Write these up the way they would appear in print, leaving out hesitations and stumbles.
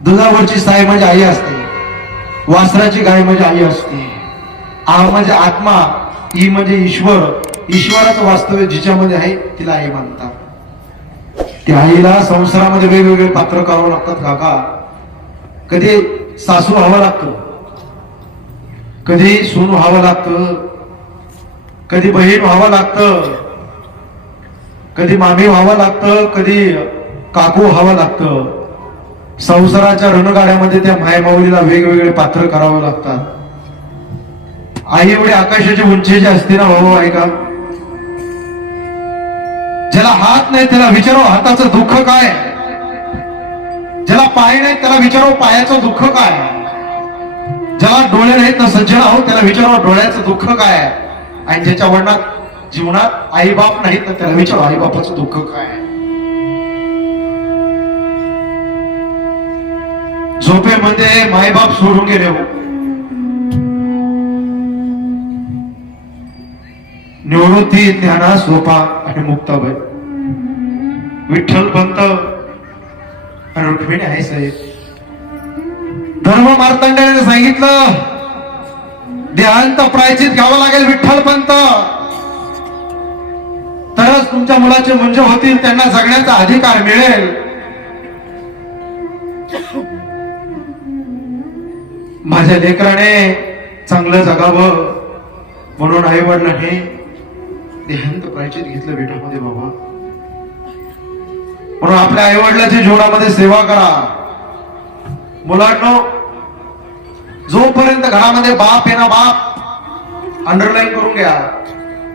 दुधावरची साय म्हणजे आई असते, वासराची गाय म्हणजे आई असते, आ म्हणजे आत्मा, ई म्हणजे ईश्वर, ईश्वराचं वास्तव्य जिच्यामध्ये आहे तिला आई मानतात. त्या आईला संसारामध्ये वेगवेगळे पात्र करावं लागतात काका. कधी सासू व्हावं लागतं, कधी सून व्हावं लागतं, कधी बहीण व्हावं लागतं, कधी मामी व्हावं लागतं, कधी काकू व्हावं लागतं. संसाराच्या रणगाड्यामध्ये त्या मायमाऊलीला वेगवेगळे पात्र करावं लागतात. आई एवढी आकाशाची उंचीची असते ना भाऊ, आहे का? ज्याला हात नाही त्याला विचारो हाताचं दुःख काय, ज्याला पाय नाही त्याला विचारो पायाचं दुःख काय, ज्याला डोळे नाहीत ना सज्जन आहोत त्याला विचारो डोळ्याचं दुःख काय, आणि ज्याच्या वडिलांत जीवनात आई बाप नाहीत ना त्याला विचारो आई बापाचं दुःख काय. झोपेमध्ये मायबाप सोडून गेले हो, निवृत्ती ज्ञाना सोपा आणि मुक्ताबाई, विठ्ठल पंत आणि रुक्मिणी आहे साहेब. धर्म मार्तंड्याने सांगितलं देहांत प्रायचित घ्यावं लागेल विठ्ठल पंत, तरच तुमच्या मुलाचे मुंज होतील, त्यांना जगण्याचा अधिकार मिळेल. माझ्या लेकराने चांगलं जगावं म्हणून आई वडिलांनी देहांत प्रायचित घेतलं बेटामध्ये बाबा. म्हणून आपल्या आई वडिलांच्या जीवनामध्ये सेवा करा. मुलांनो, जोपर्यंत घरामध्ये बाप आहे ना, बाप अंडरलाईन करून घ्या,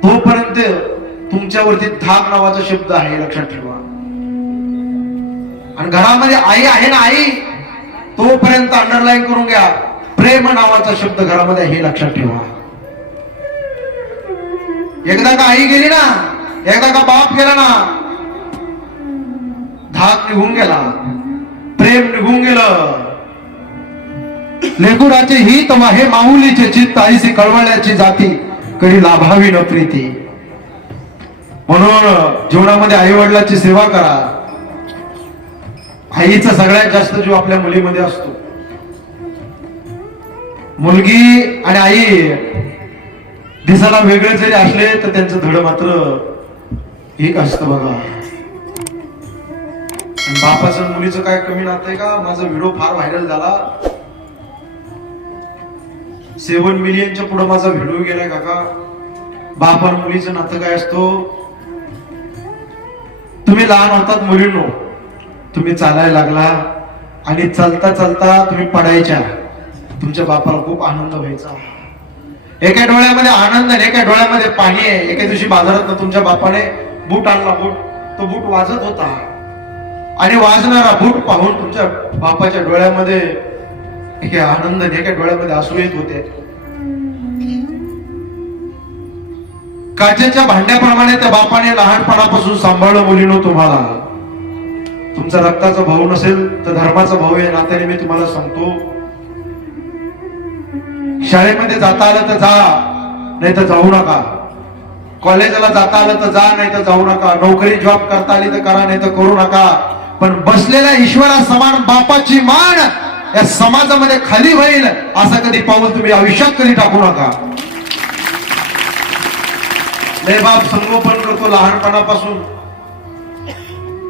तोपर्यंत तुमच्यावरती धाक नावाचा शब्द आहे, लक्षात ठेवा. आणि घरामध्ये आई आहे ना, आई, तोपर्यंत अंडरलाईन करून घ्या, प्रेम नावाचा शब्द घरामध्ये हे लक्षात ठेवा. एकदा का आई गेली ना, एकदा का बाप गेला ना, धाक निघून गेला, प्रेम निघून गेलं. लेकुराचे हित हे माऊलीचे चित्त, आईसी कळवळ्याची जाती कधी लाभावी न प्रीती. म्हणून जीवनामध्ये आई वडिलांची सेवा करा. आईचा सगळ्यात जास्त जीव आपल्या मुलीमध्ये असतो. मुलगी आणि आई दिसायला वेगळे जरी असले तर त्यांचं धड मात्र एक असतं बघा. बापाचं मुलीचं काय कमी नातं आहे का? माझा व्हिडिओ फार व्हायरल झाला, 7 मिलियनच्या पुढे माझा व्हिडिओ गेलाय काका. बाप आणि मुलीचं नातं काय असतो? तुम्ही लहान होतात मुलींनो, तुम्ही चालायला लागला आणि चालता चालता तुम्ही पडायच्या, तुमच्या बापाला खूप आनंद व्हायचा. एका डोळ्यामध्ये आनंद आणि एका डोळ्यामध्ये पाणी आहे. एका दिवशी बाजारात तुमच्या बापाने बूट आणला, तो बूट वाजत होता आणि वाजणारा बूट पाहून तुमच्या बापाच्या डोळ्यामध्ये एक आनंद आणि एका डोळ्यामध्ये आसू येत होते. काचेच्या भांड्याप्रमाणे त्या बापाने लहानपणापासून सांभाळलं मुलीनो तुम्हाला. तुमचा रक्ताचा भाऊ नसेल तर धर्माचा भाऊ या नात्याने मी तुम्हाला सांगतो, शाळेमध्ये जाता आलं तर जा, नाही तर जाऊ नका. कॉलेजला जाता आलं तर जा, नाही तर जाऊ नका. नोकरी जॉब करता आली तर करा, नाही तर करू नका. पण बसलेल्या ईश्वरा समान बापाची मान या समाजामध्ये खाली होईल असं कधी पाऊल तुम्ही आयुष्यात कधी टाकू नका. लय बाप संगोपन करतो लहानपणापासून,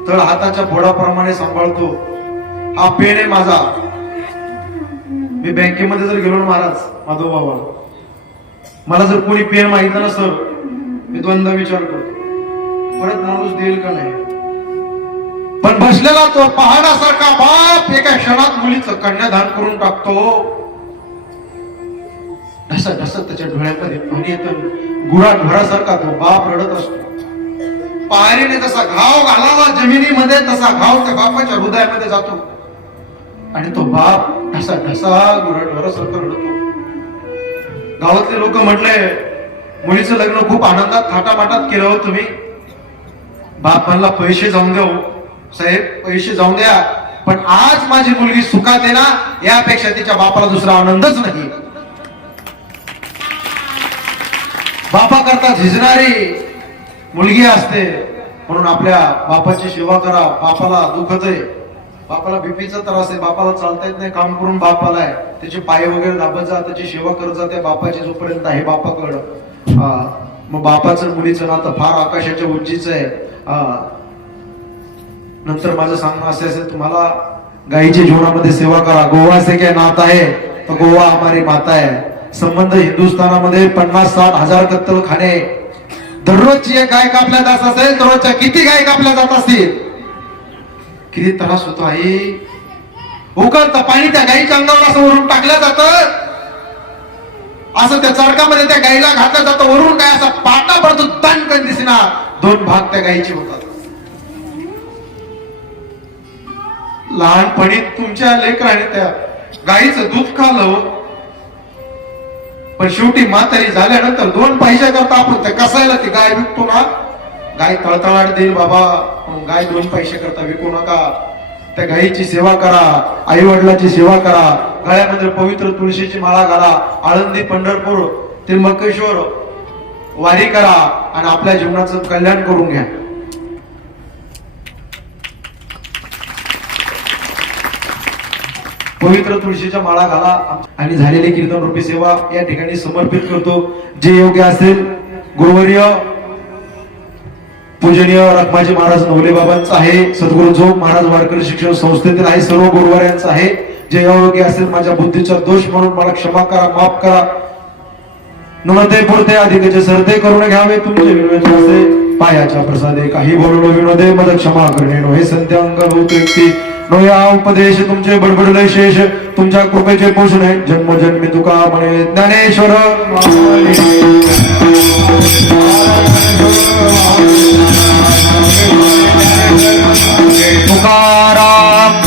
तर हाताच्या बोडाप्रमाणे सांभाळतो. हा पेन आहे माझा. मी बँकेमध्ये जर गेलो ना महाराज माधव बाबा, मला जर कोणी पेन मागितलं ना सर, मी दोनदा विचार करतो परत माणूस देईल का नाही. पण बसलेला तो पहाडासारखा बाप एका क्षणात मुलीचं कन्यादान करून टाकतो. ढसत ढसत त्याच्या डोळ्यामध्ये पाणी येतं. गुराढोरासारखा तो बाप रडत असतो. पायरीने जसा घाव घालावा जमिनीमध्ये तसा घाव त्या बापाच्या हृदयामध्ये जातो आणि तो बाप ढसा ढसा गुराढोरासारखा रडतो. गावातले लोक म्हटले मुलीचं लग्न खूप आनंदात थाटामाटात केलं हो तुम्ही. बाप म्हणला पैसे जाऊन द्या साहेब, पैसे जाऊन द्या, पण आज माझी मुलगी सुखात आहे ना, यापेक्षा तिच्या बापाला दुसरा आनंदच नाही. बापा करता झिजणारी मुलगी असते, म्हणून आपल्या बापाची सेवा करा. बापाला दुखत आहे बापाला बीपीचा त्रास आहे, बापाला चालता येत नाही, काम करून बापाला आहे, त्याचे पाय वगैरे दाबत जा, त्याची सेवा करत जा त्या बापाची जोपर्यंत आहे बापाकडं. मग बापाचं मुलीचं नातं फार आकाशाच्या उंचीचं आहे. नंतर माझं सांगणं असं असेल, तुम्हाला गायीच्या जीवनामध्ये सेवा करा. गोवा से क्या नाता है तो गोवा हमारी माता है. संबंध हिंदुस्थानामध्ये 50-60 हजार कत्तलखाने. दररोजची एक गाय कापल्या जात असेल, दररोजच्या किती गाय कापल्या जात असतील, किती त्रास होतो आई. उकळतं पाणी त्या गायीच्या अंगावर असं वरून टाकलं जातं, असं त्या चरकामध्ये त्या गायीला घातलं जातं, वरून काय असा पाटा पडतो, तणकण दिसना, 2 भाग त्या गायीचे होतात. लहानपणी तुमच्या लेकराने त्या गायीचं दूध खाल्लं, पण शेवटी म्हातारी झाल्यानंतर 2 पैसे करता आपण त्या कसायला ती गाय विकतो ना, गाय तळतळाट देईल बाबा, गाय 2 पैसे करता विकू नका. त्या गायीची सेवा करा, आई वडिलांची सेवा करा, गळ्यामध्ये पवित्र तुळशीची माळा घाला, आळंदी, पंढरपूर, त्र्यंबकेश्वर वारी करा आणि आपल्या जीवनाचं कल्याण करून घ्या. पवित्र तुळशीच्या माळा घाला आणि झालेली कीर्तन रूपी सेवा या ठिकाणी समर्पित करतो. जे योग्य असेल गुरुवर्य पूजनीय रखमाजी महाराज नवले बाबांचं आहे, सद्गुरू जोग महाराज वारकरी शिक्षण संस्थेतील आहे, सर्व गुरुवाऱ्यांचं आहे. जे योग्य असेल माझ्या बुद्धीचा दोष म्हणून मला क्षमा करा, माफ करा. नमते पुरते अधिकचे सरते करून घ्यावे तुमचे विनोद असे पायाच्या प्रसादे काही बोललो विनोदे मद क्षमा करणे नो हे संत्यांग भूत व्यक्ती नो या उपदेश तुमचे बडबडले शेष तुमच्या कृपेचे पोषणे जन्मजन्मी तुका म्हणे ज्ञानेश्वर तुकाराम.